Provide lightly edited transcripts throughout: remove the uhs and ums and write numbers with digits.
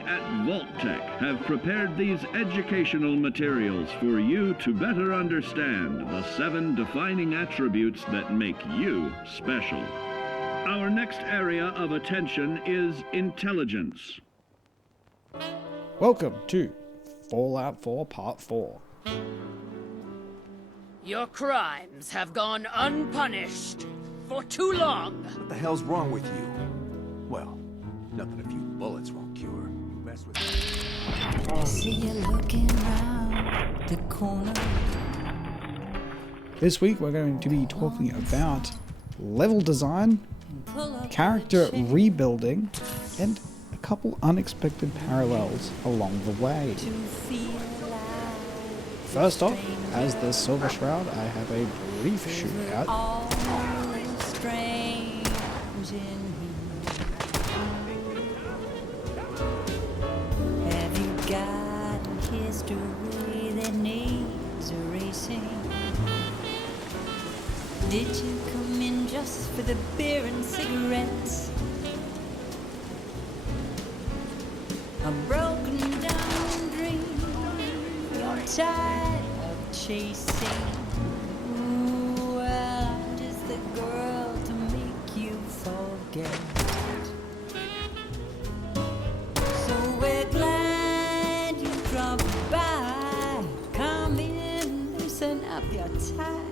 We at Vault-Tec have prepared these educational materials for you to better understand the 7 defining attributes that make you special. Our next area of attention is intelligence. Welcome to Fallout 4 Part 4. Your crimes have gone unpunished for too long. What the hell's wrong with you? Well, nothing a few bullets won't cure. You mess with me. I see you looking round the corner. This week we're going to be talking about level design, character rebuilding, and a couple unexpected parallels along the way. First off, as the Silver Shroud, I have a brief shootout. Have you got a history that needs erasing? Did you come in just for the beer and cigarettes? A broken down dream you're tired of chasing. Ooh, well, I'm just the girl to make you forget. So we're glad you dropped by. Come in, loosen up your tie.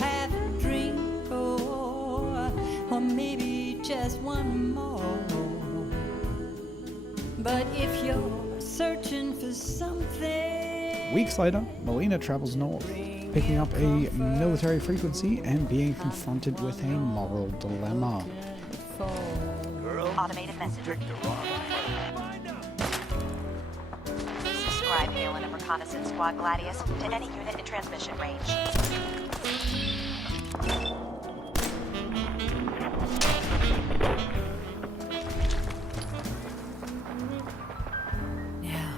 Have a drink or maybe just one more. But if you're searching for something... Weeks later, Melina travels north, picking up a military frequency and being confronted with a moral dilemma. Automated message. Subscribe Halen and Reconnaissance Squad Gladius to any unit in transmission range. Now,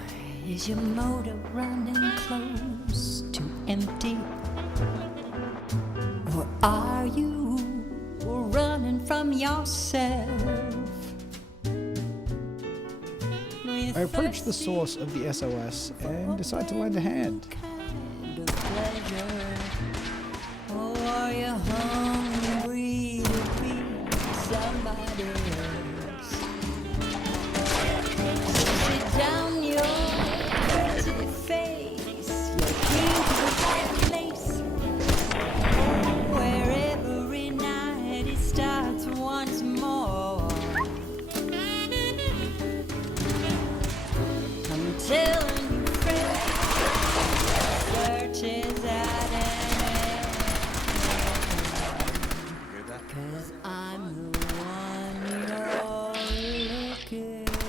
is your motor running close to empty? Or are you running from yourself? I approach the source of the SOS and decide to lend a hand. Kind of pleasure. Or are you hungry to be somebody else? Sit down your pretty face, your keen place, where every night it starts once more. I'm telling you, friend, search is out and 'cause I'm the one you're looking for.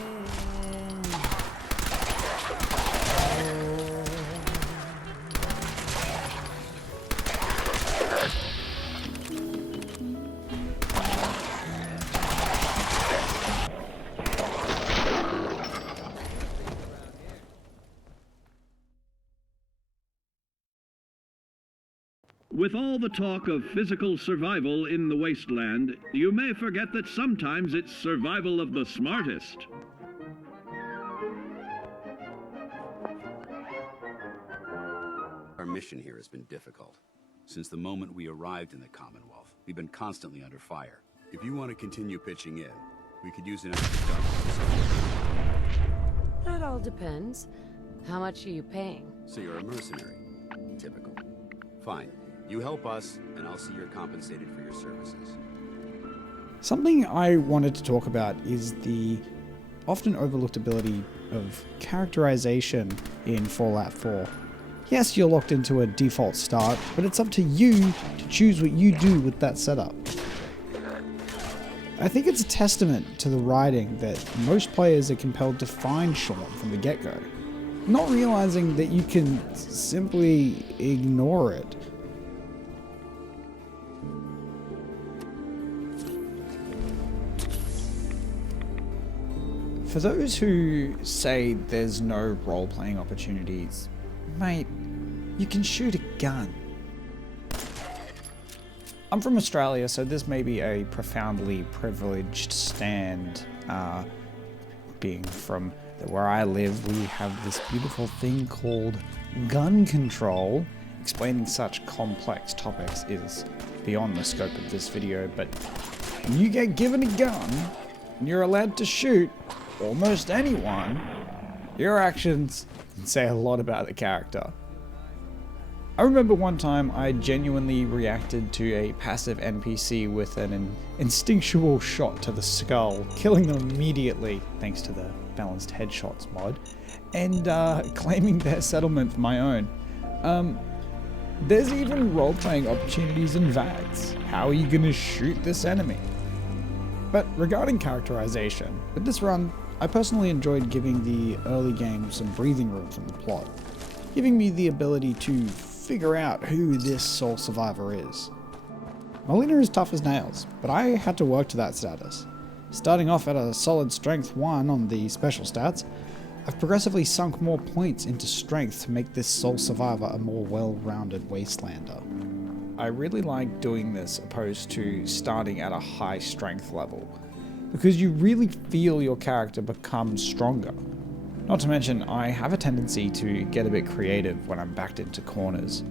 With all the talk of physical survival in the wasteland, you may forget that sometimes it's survival of the smartest. Our mission here has been difficult. Since the moment we arrived in the Commonwealth, we've been constantly under fire. If you want to continue pitching in, we could use an extra gun. That all depends. How much are you paying? So you're a mercenary. Typical. Fine. You help us, and I'll see you're compensated for your services. Something I wanted to talk about is the often overlooked ability of characterization in Fallout 4. Yes, you're locked into a default start, but it's up to you to choose what you do with that setup. I think it's a testament to the writing that most players are compelled to find Sean from the get-go, not realizing that you can simply ignore it. For those who say there's no role-playing opportunities, mate, you can shoot a gun. I'm from Australia, so this may be a profoundly privileged stand, being from that where I live we have this beautiful thing called gun control. Explaining such complex topics is beyond the scope of this video, but when you get given a gun and you're allowed to shoot almost anyone, your actions can say a lot about the character. I remember one time I genuinely reacted to a passive NPC with an instinctual shot to the skull, killing them immediately thanks to the balanced headshots mod, and claiming their settlement for my own. There's even role-playing opportunities in VATS. How are you going to shoot this enemy? But regarding characterization, with this run, I personally enjoyed giving the early game some breathing room from the plot, giving me the ability to figure out who this sole survivor is. Molina is tough as nails, but I had to work to that status. Starting off at a solid strength 1 on the special stats, I've progressively sunk more points into strength to make this sole survivor a more well-rounded wastelander. I really like doing this opposed to starting at a high strength level, because you really feel your character become stronger. Not to mention, I have a tendency to get a bit creative when I'm backed into corners,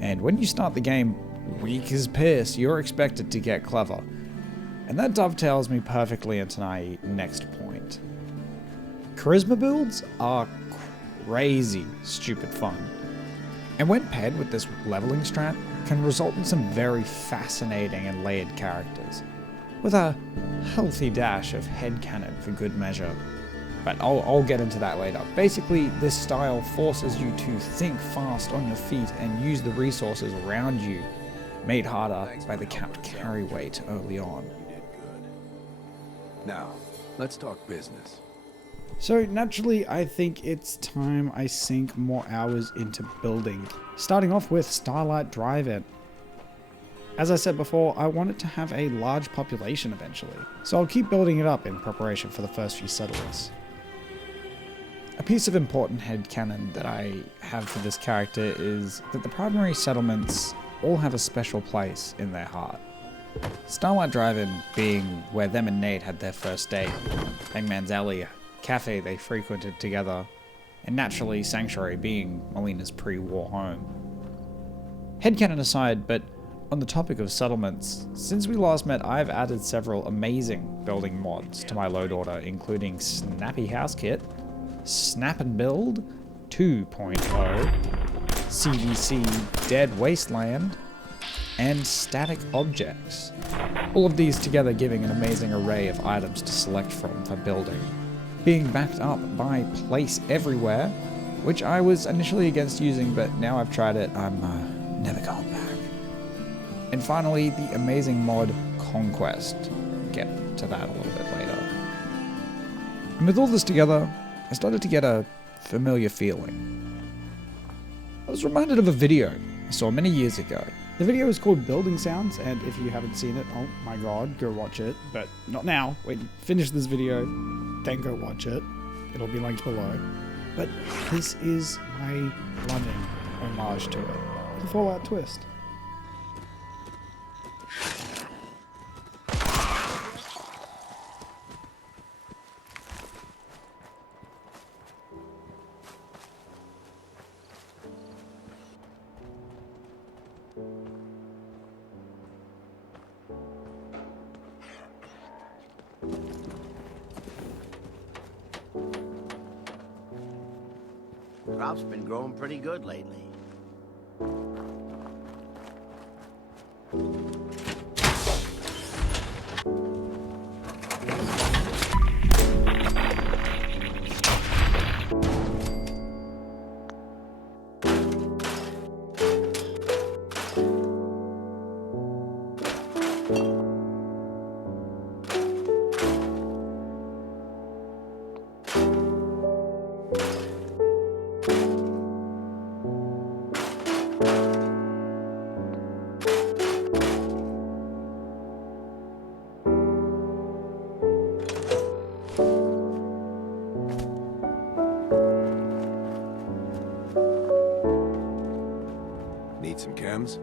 and when you start the game weak as piss, you're expected to get clever. And that dovetails me perfectly into my next point. Charisma builds are crazy stupid fun, and when paired with this leveling strat, can result in some very fascinating and layered characters, with a healthy dash of headcanon for good measure. But I'll get into that later. Basically, this style forces you to think fast on your feet and use the resources around you, made harder by the capped carry weight early on. You did good. Now, let's talk business. So naturally, I think it's time I sink more hours into building, starting off with Starlight Drive-In. As I said before, I want it to have a large population eventually, so I'll keep building it up in preparation for the first few settlers. A piece of important headcanon that I have for this character is that the primary settlements all have a special place in their heart. Starlight Drive-In being where them and Nate had their first date, Hangman's Alley, a cafe they frequented together, and naturally Sanctuary being Molina's pre-war home. Headcanon aside, but on the topic of settlements, since we last met I've added several amazing building mods to my load order, including Snappy House Kit, Snap and Build 2.0, CVC Dead Wasteland, and Static Objects. All of these together giving an amazing array of items to select from for building, being backed up by Place Everywhere, which I was initially against using, but now I've tried it, I'm never going back. And finally, the amazing mod Conquest. Get to that a little bit later. And with all this together, I started to get a familiar feeling. I was reminded of a video I saw many years ago. The video is called Building Sounds, and if you haven't seen it, oh my god, go watch it. But not now. Wait, finish this video, then go watch it. It'll be linked below. But this is my loving homage to it. The Fallout twist. Crop's been growing pretty good lately. Need some chems?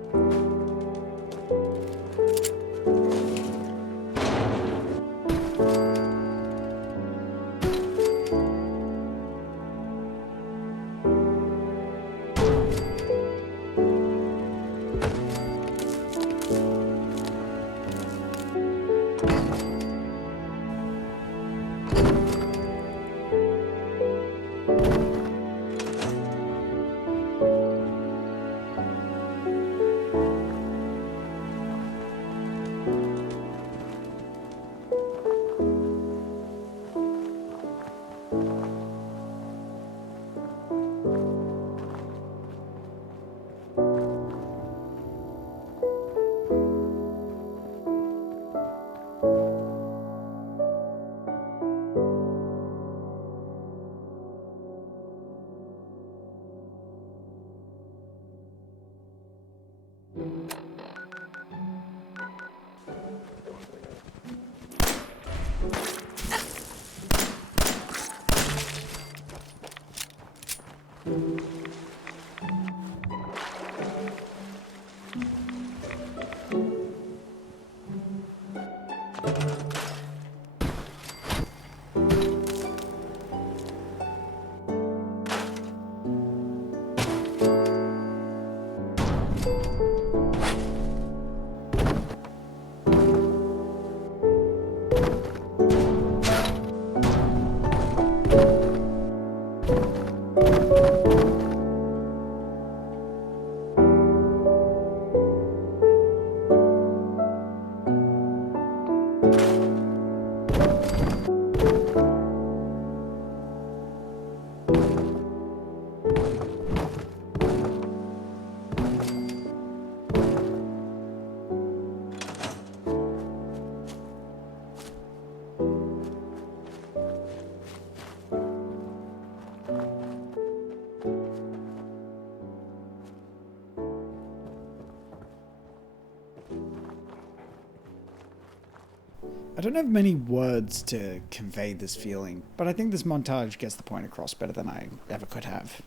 I don't have many words to convey this feeling, but I think this montage gets the point across better than I ever could have.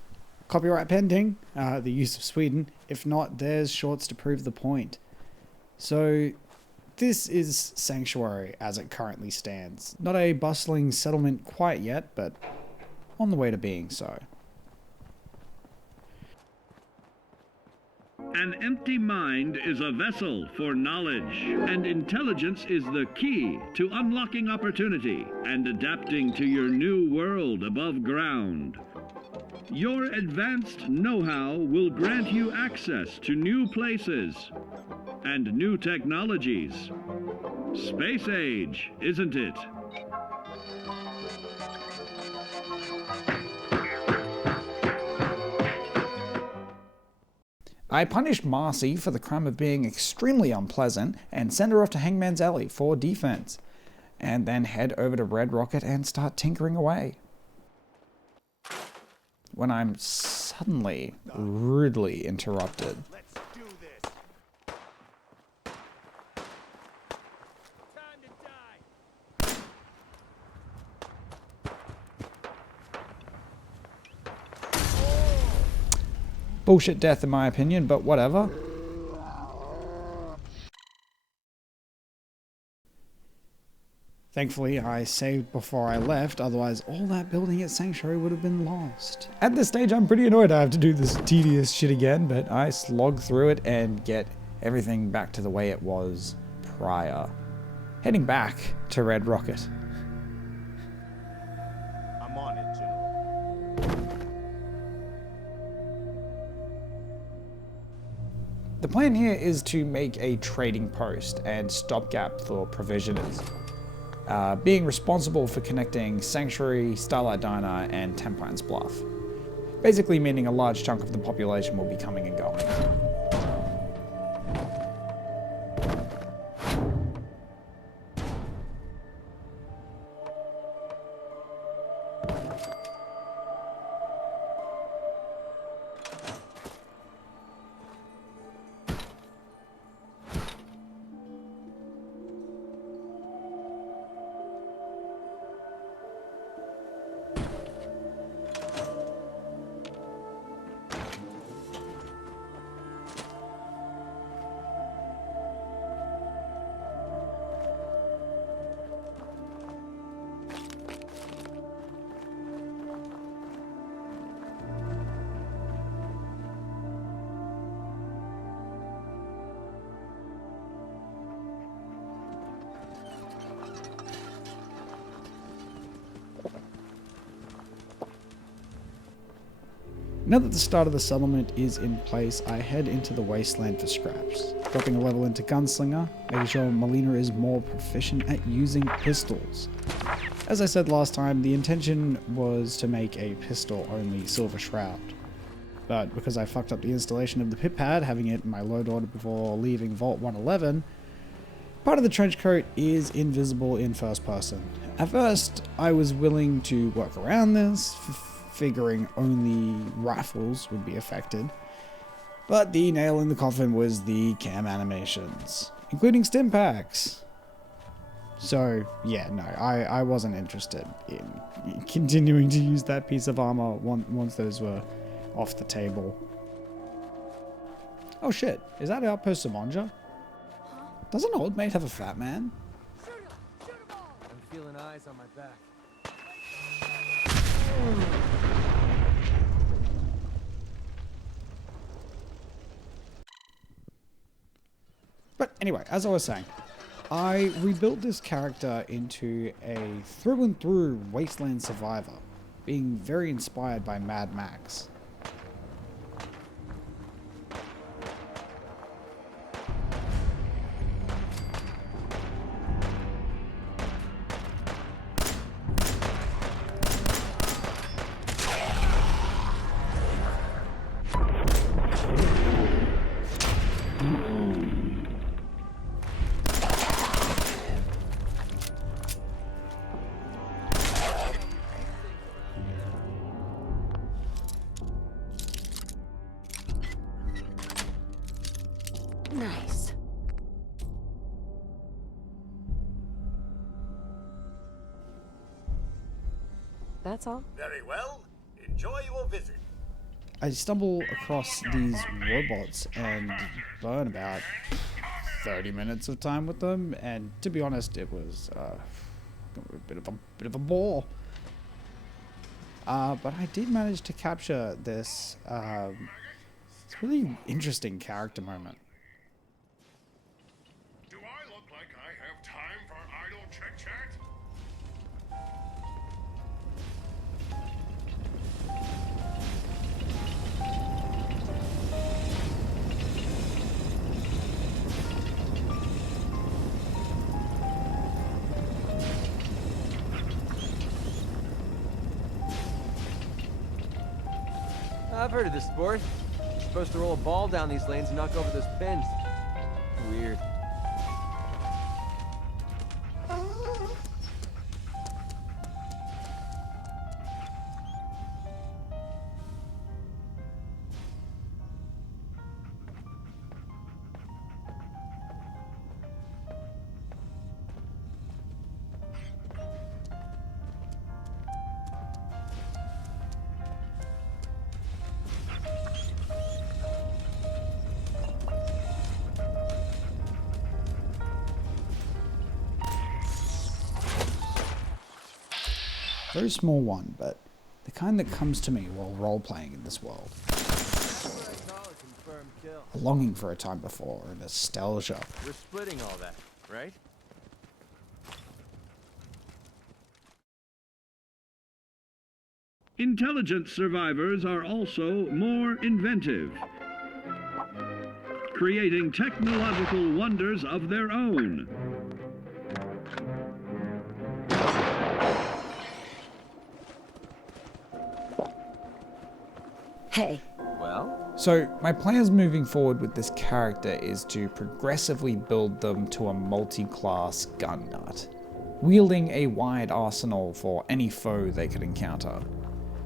Copyright pending, the use of Sweden. If not, there's shorts to prove the point. So, this is Sanctuary as it currently stands. Not a bustling settlement quite yet, but on the way to being so. An empty mind is a vessel for knowledge, and intelligence is the key to unlocking opportunity and adapting to your new world above ground. Your advanced know-how will grant you access to new places and new technologies. Space age, isn't it? I punished Marcy for the crime of being extremely unpleasant and send her off to Hangman's Alley for defense, and then head over to Red Rocket and start tinkering away. When I'm suddenly rudely interrupted. Let's do this. Time to die. Bullshit death in my opinion, but whatever. Thankfully, I saved before I left, otherwise all that building at Sanctuary would have been lost. At this stage, I'm pretty annoyed I have to do this tedious shit again, but I slog through it and get everything back to the way it was prior. Heading back to Red Rocket. I'm on it, General. The plan here is to make a trading post and stopgap for provisioners. Being responsible for connecting Sanctuary, Starlight Diner, and Tempine's Bluff. Basically meaning a large chunk of the population will be coming and going. Now that the start of the settlement is in place, I head into the wasteland for scraps, dropping a level into Gunslinger, making sure Melina is more proficient at using pistols. As I said last time, the intention was to make a pistol-only Silver Shroud, but because I fucked up the installation of the pit pad, having it in my load order before leaving Vault 111, part of the trench coat is invisible in first person. At first, I was willing to work around this, figuring only rifles would be affected, but the nail in the coffin was the cam animations, including stim packs. So yeah, no, I wasn't interested in continuing to use that piece of armor once those were off the table. Oh shit, is that Outpost Samonja? Doesn't Old Mate have a fat man? I'm feeling eyes on my back. But anyway, as I was saying, I rebuilt this character into a through and through wasteland survivor, being very inspired by Mad Max. Nice. That's all? Very well. Enjoy your visit. I stumble across these robots and burn about 30 minutes of time with them, and to be honest, it was a bit of a bore. But I did manage to capture this really interesting character moment. Do I look like I have time for idle chit-chat? I've heard of this sport. You're supposed to roll a ball down these lanes and knock over those pins. Weird. Very small one, but the kind that comes to me while role-playing in this world. A longing for a time before, a nostalgia. We're splitting all that, right? Intelligent survivors are also more inventive, creating technological wonders of their own. Hey. Well? So, my plans moving forward with this character is to progressively build them to a multi-class gun nut, wielding a wide arsenal for any foe they could encounter.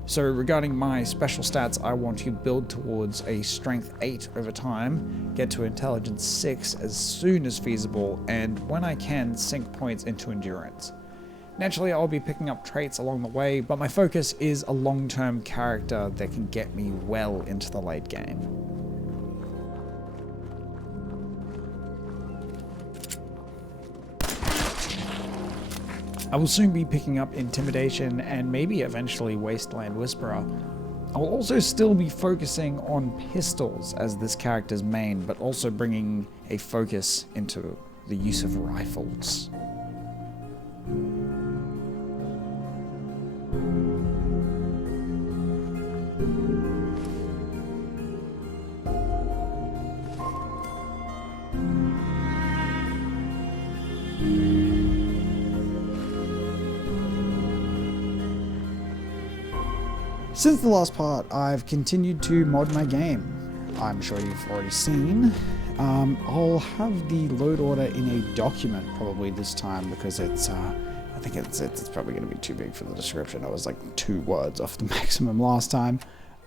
So regarding my special stats, I want to build towards a strength 8 over time, get to intelligence 6 as soon as feasible, and when I can, sink points into endurance. Naturally, I'll be picking up traits along the way, but my focus is a long-term character that can get me well into the late game. I will soon be picking up Intimidation and maybe eventually Wasteland Whisperer. I will also still be focusing on pistols as this character's main, but also bringing a focus into the use of rifles. Since the last part, I've continued to mod my game. I'm sure you've already seen. I'll have the load order in a document probably this time because it's, I think it's probably going to be too big for the description. I was like 2 words off the maximum last time.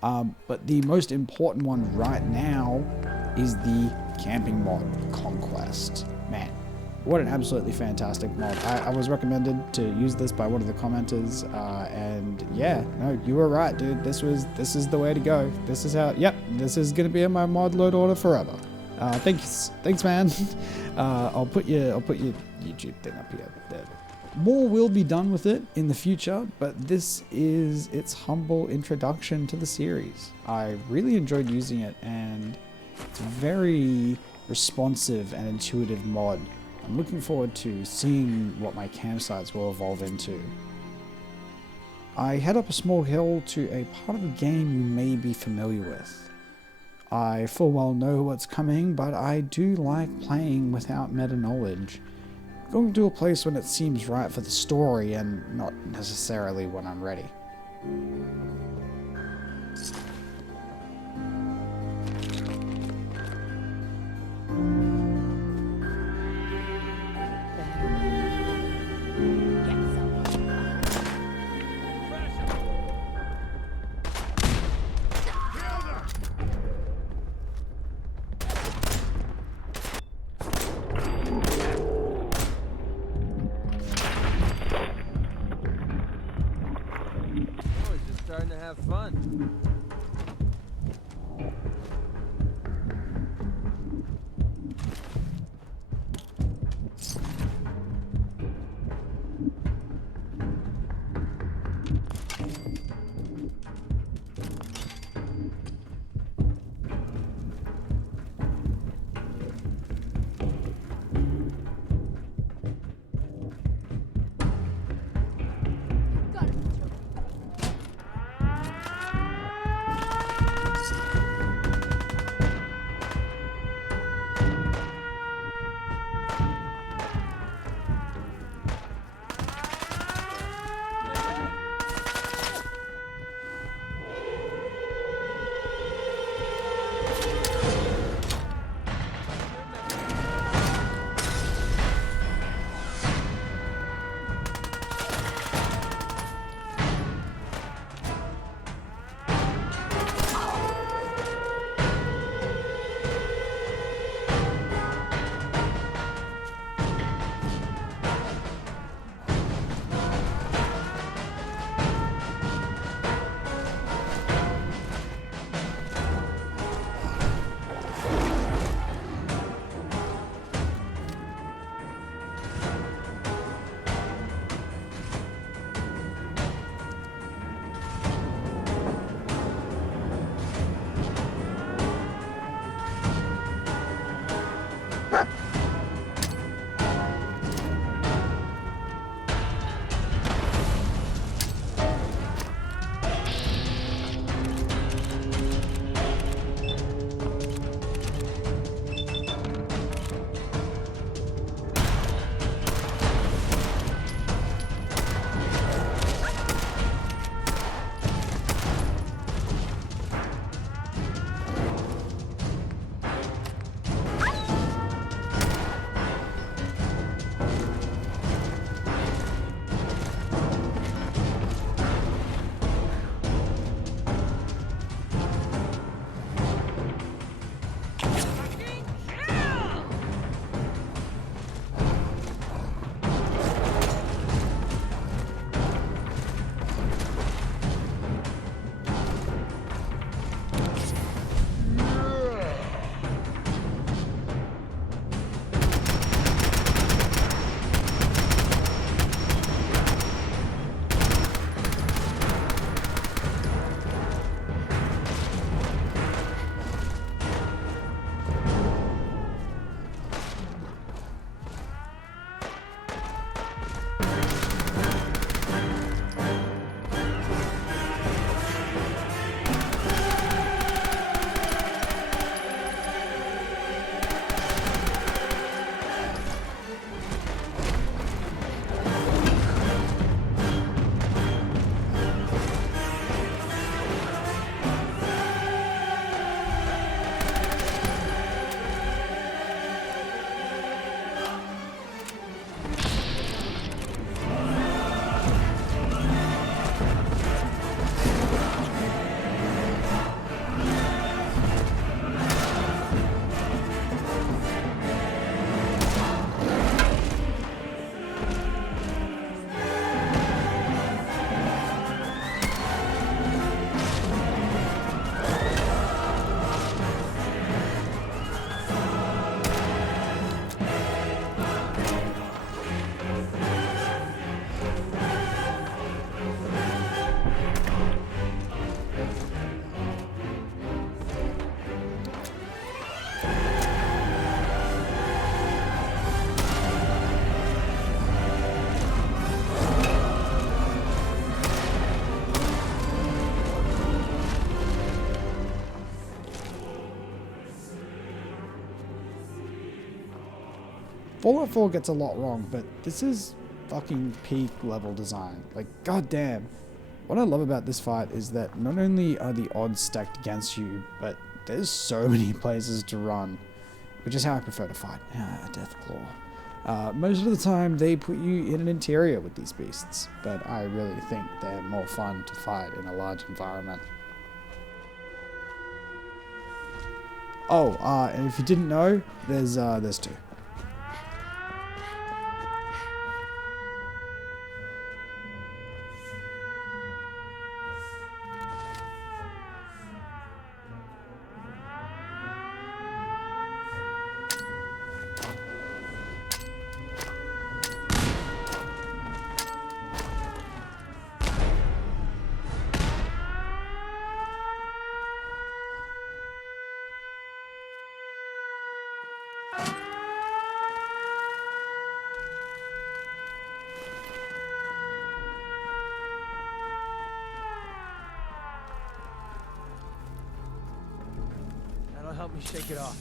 But the most important one right now is the camping mod, Conquest. Man, what an absolutely fantastic mod. I was recommended to use this by one of the commenters, and yeah, no, you were right, dude. This is the way to go. This is how. Yep, this is gonna be in my mod load order forever. Thanks, man. I'll put your YouTube thing up here. There. More will be done with it in the future, but this is its humble introduction to the series. I really enjoyed using it, and it's a very responsive and intuitive mod. I'm looking forward to seeing what my campsites will evolve into. I head up a small hill to a part of the game you may be familiar with. I full well know what's coming, but I do like playing without meta knowledge. Going to a place when it seems right for the story and not necessarily when I'm ready. Starting to have fun. Fallout 4 gets a lot wrong, but this is fucking peak level design. Like, goddamn. What I love about this fight is that not only are the odds stacked against you, but there's so many places to run, which is how I prefer to fight a Deathclaw. Most of the time, they put you in an interior with these beasts, but I really think they're more fun to fight in a large environment. Oh, and if you didn't know, there's two. That'll help me shake it off.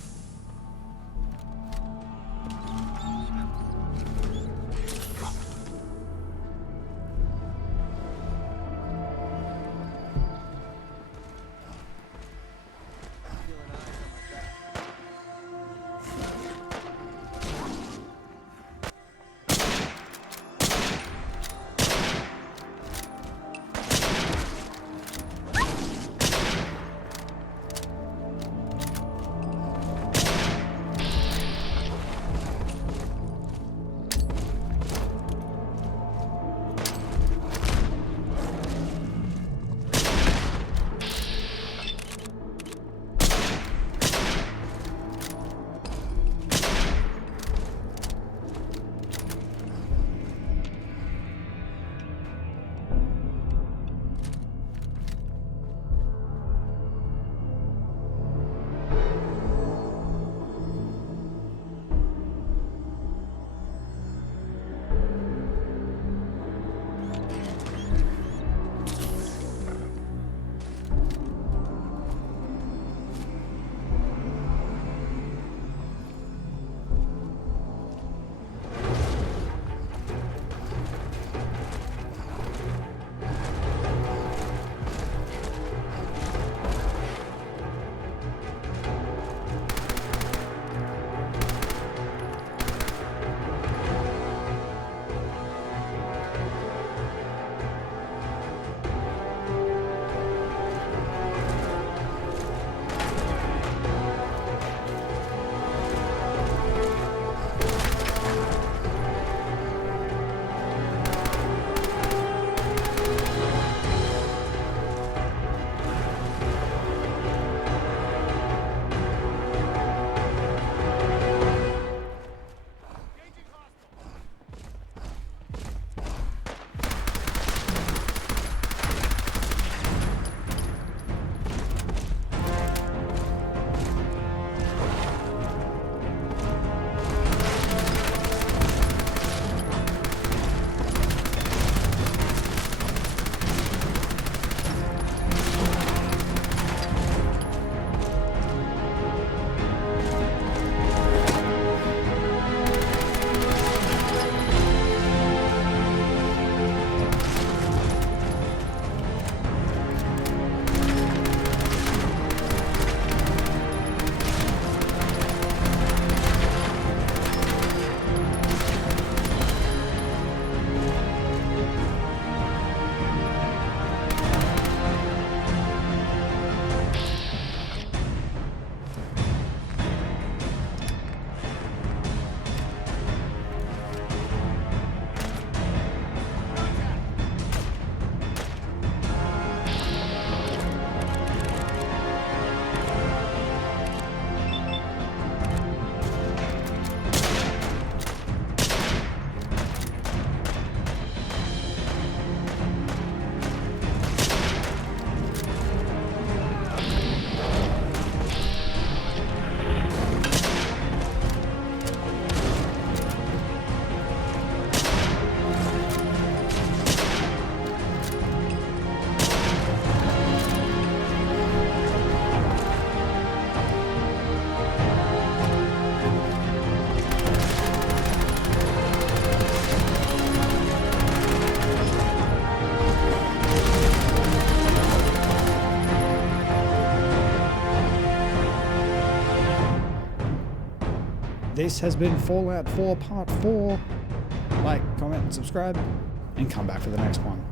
This has been Fallout 4 Part 4. Like, comment, and subscribe, and come back for the next one.